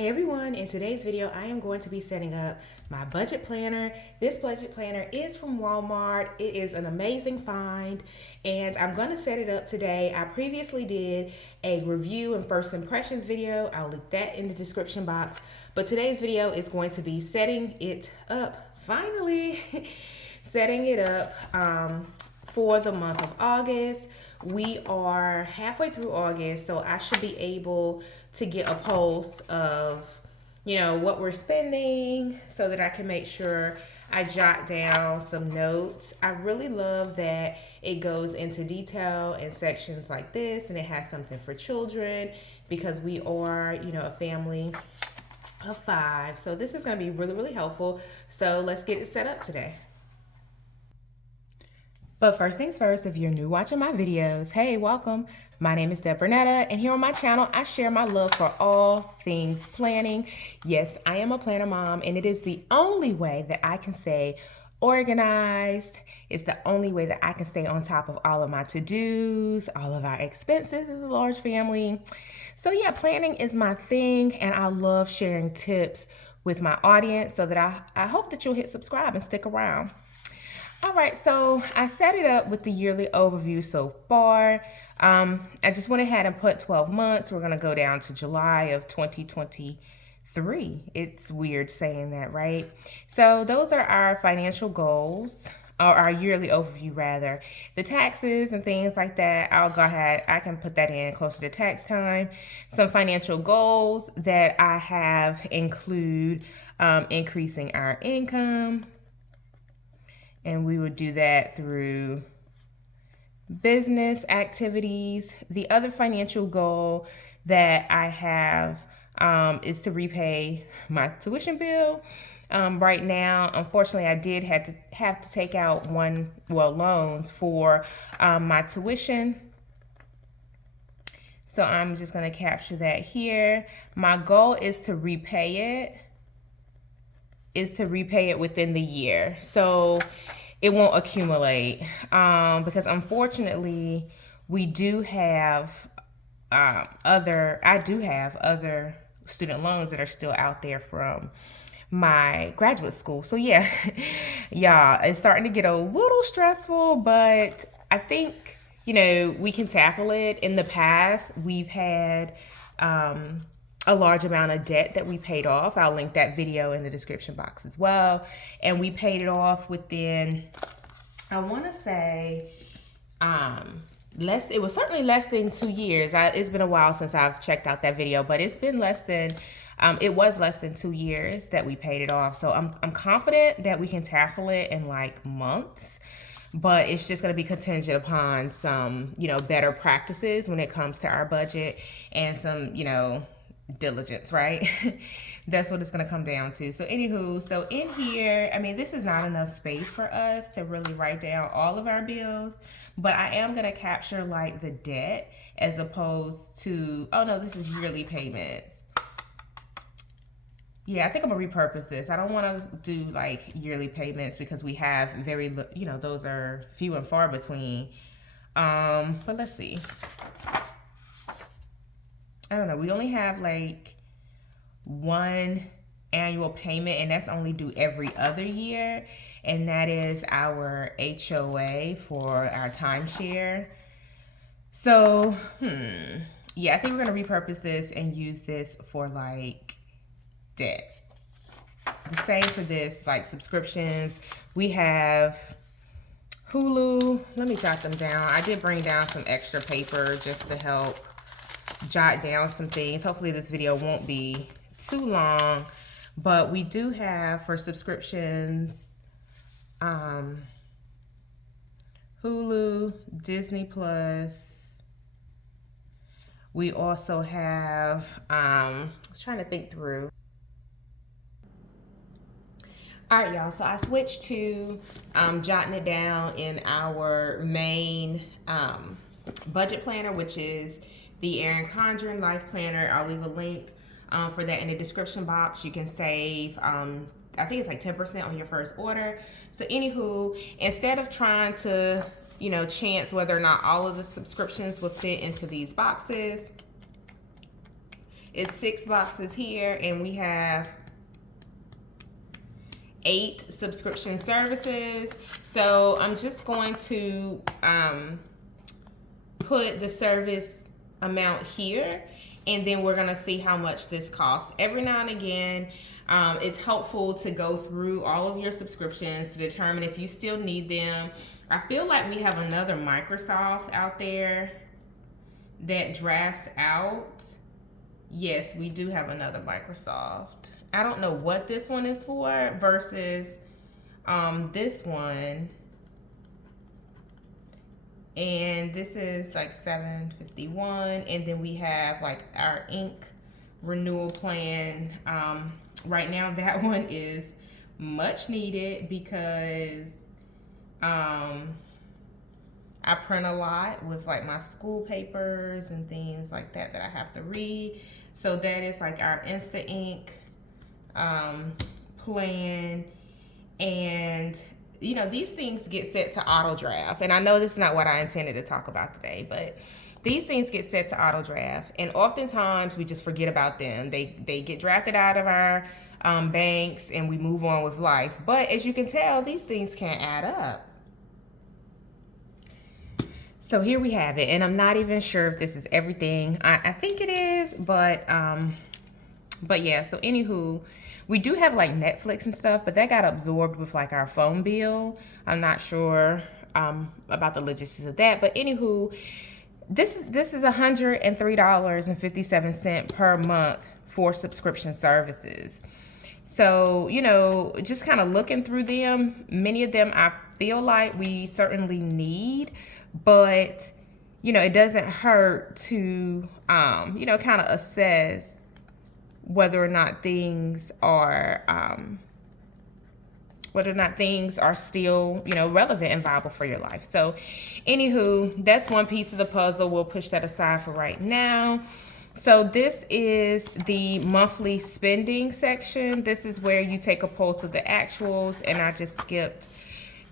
Hey everyone, in today's video I am going to be setting up my budget planner. This budget planner is from Walmart. It is an amazing find and I'm going to set it up today. I previously did a review and first impressions video. I'll link that in the description box. But today's video is going to be setting it up, finally, setting it up for the month of August. We are halfway through August, so I should be able to get a pulse of, what we're spending so that I can make sure I jot down some notes. I really love that it goes into detail in sections like this, and it has something for children because we are, a family of 5. So this is going to be really, really helpful. So let's get it set up today. But first things first, if you're new watching my videos, hey, welcome. My name is Deb Bernetta, and here on my channel, I share my love for all things planning. Yes, I am a planner mom, and it is the only way that I can stay organized. It's the only way that I can stay on top of all of my to-dos, all of our expenses as a large family. So yeah, planning is my thing, and I love sharing tips with my audience so that I hope that you'll hit subscribe and stick around. All right, so I set it up with the yearly overview so far. I just went ahead and put 12 months. We're going to go down to July of 2023. It's weird saying that, right? So those are our financial goals, or our yearly overview rather. The taxes and things like that, I'll go ahead, I can put that in closer to tax time. Some financial goals that I have include increasing our income. And we would do that through business activities. The other financial goal that I have is to repay my tuition bill. Right now, unfortunately, I did have to take out loans for my tuition. So I'm just going to capture that here. My goal is to repay it within the year, so it won't accumulate, because unfortunately we do have I do have other student loans that are still out there from my graduate school. So yeah, yeah, it's starting to get a little stressful, but I think we can tackle it. In the past, we've had a large amount of debt that we paid off. I'll link that video in the description box as well. And we paid it off within, I want to say, it was certainly less than 2 years. It's been a while since I've checked out that video, but it's been less than, it was less than 2 years that we paid it off. So I'm confident that we can tackle it in like months, but it's just going to be contingent upon some, better practices when it comes to our budget and some, diligence, right? That's what it's going to come down to. So anywho, so in here, I mean, this is not enough space for us to really write down all of our bills, but I am going to capture like the debt as opposed to, oh no, this is yearly payments. Yeah, I think I'm gonna repurpose this. I don't want to do like yearly payments because we have very, those are few and far between. But let's see. I don't know, we only have like one annual payment, and that's only due every other year, and that is our HOA for our timeshare. So, yeah, I think we're gonna repurpose this and use this for like debt. The same for this, like subscriptions. We have Hulu. Let me jot them down. I did bring down some extra paper just to help jot down some things. Hopefully this video won't be too long, but we do have for subscriptions Hulu, Disney Plus. We also have I was trying to think through. All right, y'all, so I switched to jotting it down in our main budget planner, which is the Erin Condren Life Planner. I'll leave a link for that in the description box. You can save, I think it's like 10% on your first order. So anywho, instead of trying to, chance whether or not all of the subscriptions will fit into these boxes, It's 6 boxes here, and we have 8 subscription services. So I'm just going to put the service amount here, and then we're gonna see how much this costs. Every now and again, it's helpful to go through all of your subscriptions to determine if you still need them. I feel like we have another Microsoft out there that drafts out. Yes, we do have another Microsoft. I don't know what this one is for versus this one. And this is like $7.51, and then we have like our ink renewal plan. Right now that one is much needed because I print a lot with like my school papers and things like that I have to read. So that is like our Insta Ink plan. And you know, these things get set to auto draft, and I know this is not what I intended to talk about today, but these things get set to auto draft, and oftentimes we just forget about them. They get drafted out of our banks, and we move on with life. But as you can tell, these things can add up. So here we have it, and I'm not even sure if this is everything. I think it is, but yeah. So anywho, we do have like Netflix and stuff, but that got absorbed with like our phone bill. I'm not sure about the logistics of that, but anywho, this is $103.57 per month for subscription services. So, you know, just kind of looking through them, many of them I feel like we certainly need, but you know, it doesn't hurt to you know, kind of assess whether or not things are still, you know, relevant and viable for your life. So anywho, that's one piece of the puzzle. We'll push that aside for right now. So this is the monthly spending section. This is where you take a pulse of the actuals, and I just skipped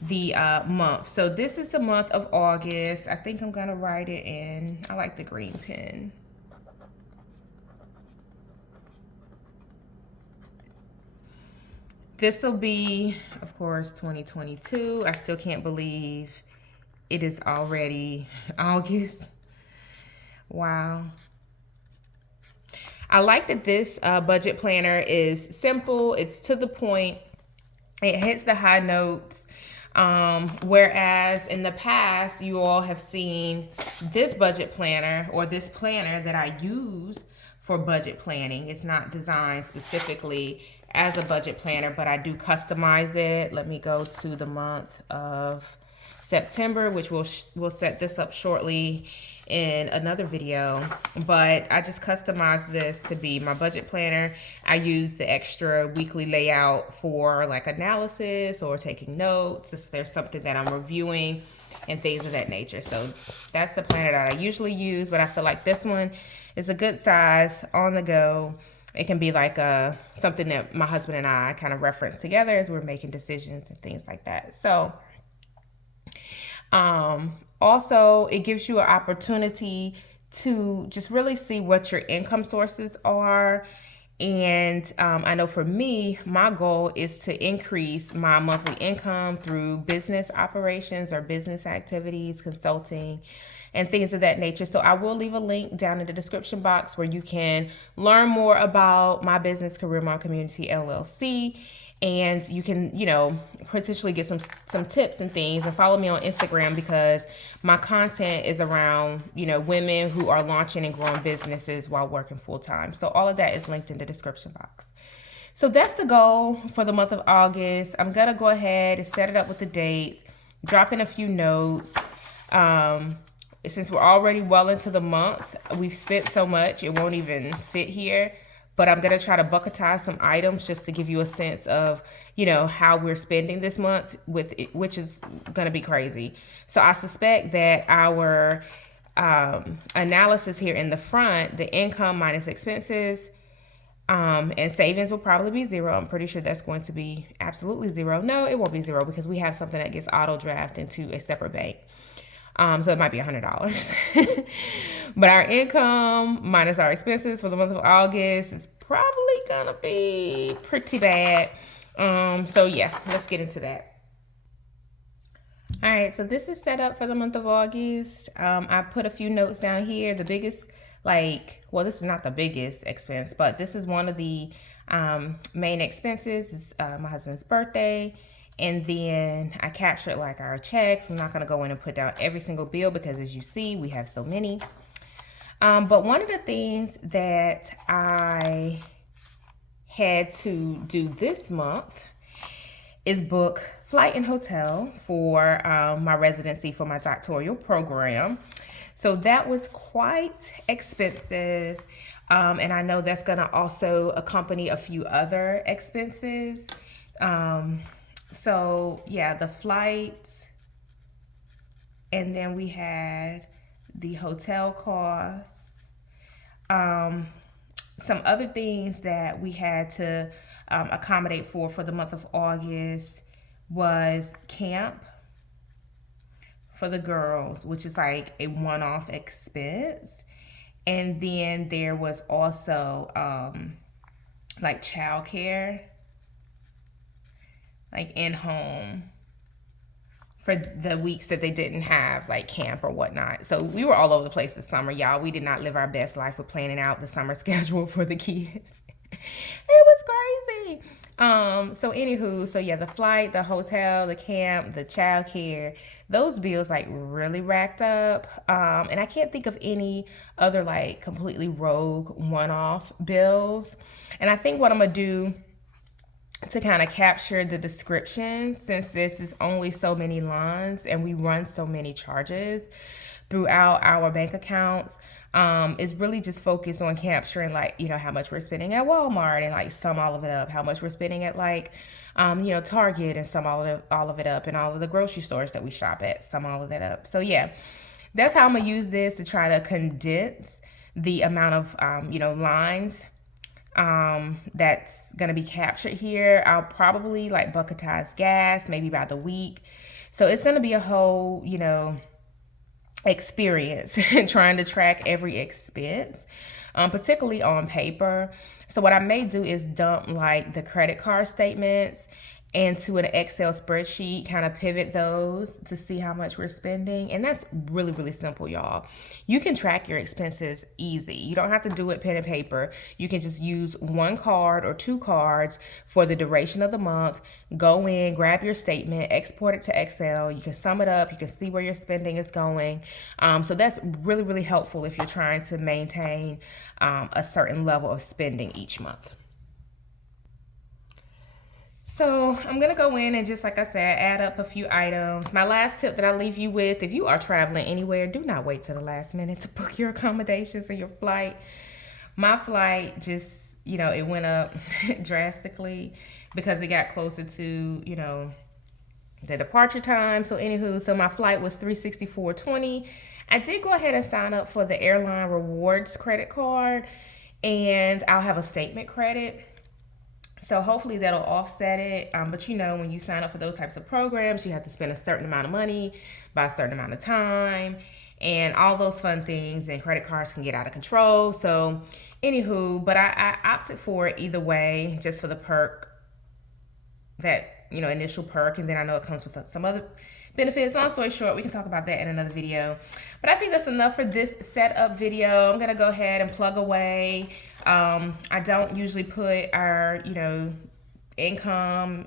the month. So this is the month of August. I think I'm gonna write it in, I like the green pen. This will be, of course, 2022. I still can't believe it is already August. Wow. I like that this budget planner is simple. It's to the point. It hits the high notes. Whereas in the past, you all have seen this budget planner or this planner that I use for budget planning. It's not designed specifically as a budget planner, but I do customize it. Let me go to the month of September, which we'll set this up shortly in another video, but I just customized this to be my budget planner. I use the extra weekly layout for like analysis or taking notes if there's something that I'm reviewing and things of that nature. So that's the planner that I usually use, but I feel like this one is a good size on the go. It can be like something that my husband and I kind of reference together as we're making decisions and things like that. So also, it gives you an opportunity to just really see what your income sources are. And I know for me, my goal is to increase my monthly income through business operations or business activities, consulting, and things of that nature. So I will leave a link down in the description box where you can learn more about my business, Career Mom Community LLC. And you can, you know, potentially get some tips and things, and follow me on Instagram because my content is around, you know, women who are launching and growing businesses while working full time. So all of that is linked in the description box. So that's the goal for the month of August. I'm going to go ahead and set it up with the dates, drop in a few notes. Since we're already well into the month, we've spent so much, it won't even fit here. But I'm going to try to bucketize some items just to give you a sense of, you know, how we're spending this month, with it, which is going to be crazy. So I suspect that our analysis here in the front, the income minus expenses and savings will probably be zero. I'm pretty sure that's going to be absolutely zero. No, it won't be zero because we have something that gets auto draft into a separate bank. So it might be $100. But our income minus our expenses for the month of August is probably gonna be pretty bad. So yeah, let's get into that. All right, so this is set up for the month of August. I put a few notes down here. The biggest, well, this is not the biggest expense, but this is one of the main expenses. Is my husband's birthday. And then I captured like our checks. I'm not gonna go in and put down every single bill because as you see, we have so many. But one of the things that I had to do this month is book flight and hotel for my residency for my doctoral program. So that was quite expensive. And I know that's gonna also accompany a few other expenses. So yeah, the flight, and then we had the hotel costs. Some other things that we had to accommodate for the month of August was camp for the girls, which is like a one-off expense. And then there was also like childcare, like in home for the weeks that they didn't have like camp or whatnot. So we were all over the place this summer, y'all. We did not live our best life with planning out the summer schedule for the kids. It was crazy. So anywho, so yeah, the flight, the hotel, the camp, the childcare, those bills like really racked up. And I can't think of any other like completely rogue one-off bills. And I think what I'm gonna do to kind of capture the description, since this is only so many lines and we run so many charges throughout our bank accounts, is really just focused on capturing like, you know, how much we're spending at Walmart and like sum all of it up, how much we're spending at like, you know, Target and sum all of it up, and all of the grocery stores that we shop at, sum all of that up. So yeah, that's how I'm gonna use this to try to condense the amount of, you know, lines that's gonna be captured here. I'll probably like bucketize gas maybe by the week. So it's gonna be a whole, you know, experience trying to track every expense, particularly on paper. So what I may do is dump like the credit card statements into an Excel spreadsheet, kind of pivot those to see how much we're spending. And that's really, really simple, y'all. You can track your expenses easy. You don't have to do it pen and paper. You can just use one card or two cards for the duration of the month. Go in, grab your statement, export it to Excel. You can sum it up. You can see where your spending is going. So that's really, really helpful if you're trying to maintain a certain level of spending each month. So I'm gonna go in and just like I said, add up a few items. My last tip that I leave you with, if you are traveling anywhere, do not wait till the last minute to book your accommodations or your flight. My flight just, you know, it went up drastically because it got closer to, you know, the departure time. So anywho, so my flight was $364.20. I did go ahead and sign up for the airline rewards credit card, and I'll have a statement credit. So hopefully that'll offset it. But you know, when you sign up for those types of programs, you have to spend a certain amount of money by a certain amount of time and all those fun things, and credit cards can get out of control. So anywho, but I opted for it either way, just for the perk, that, you know, initial perk. And then I know it comes with some other benefits. Long story short, we can talk about that in another video. But I think that's enough for this setup video. I'm gonna go ahead and plug away. I don't usually put our, you know, income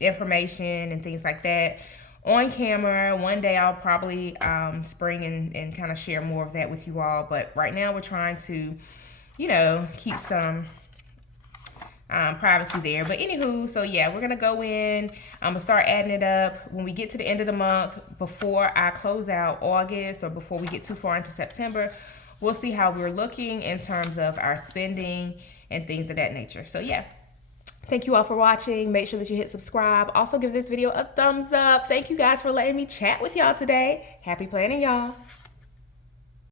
information and things like that on camera. One day I'll probably spring and kind of share more of that with you all. But right now we're trying to, you know, keep some privacy there. But anywho, so yeah, we're gonna go in. I'm gonna start adding it up when we get to the end of the month, before I close out August or before we get too far into September. We'll see how we're looking in terms of our spending and things of that nature. So yeah, thank you all for watching. Make sure that you hit subscribe. Also give this video a thumbs up. Thank you guys for letting me chat with y'all today. Happy planning, y'all.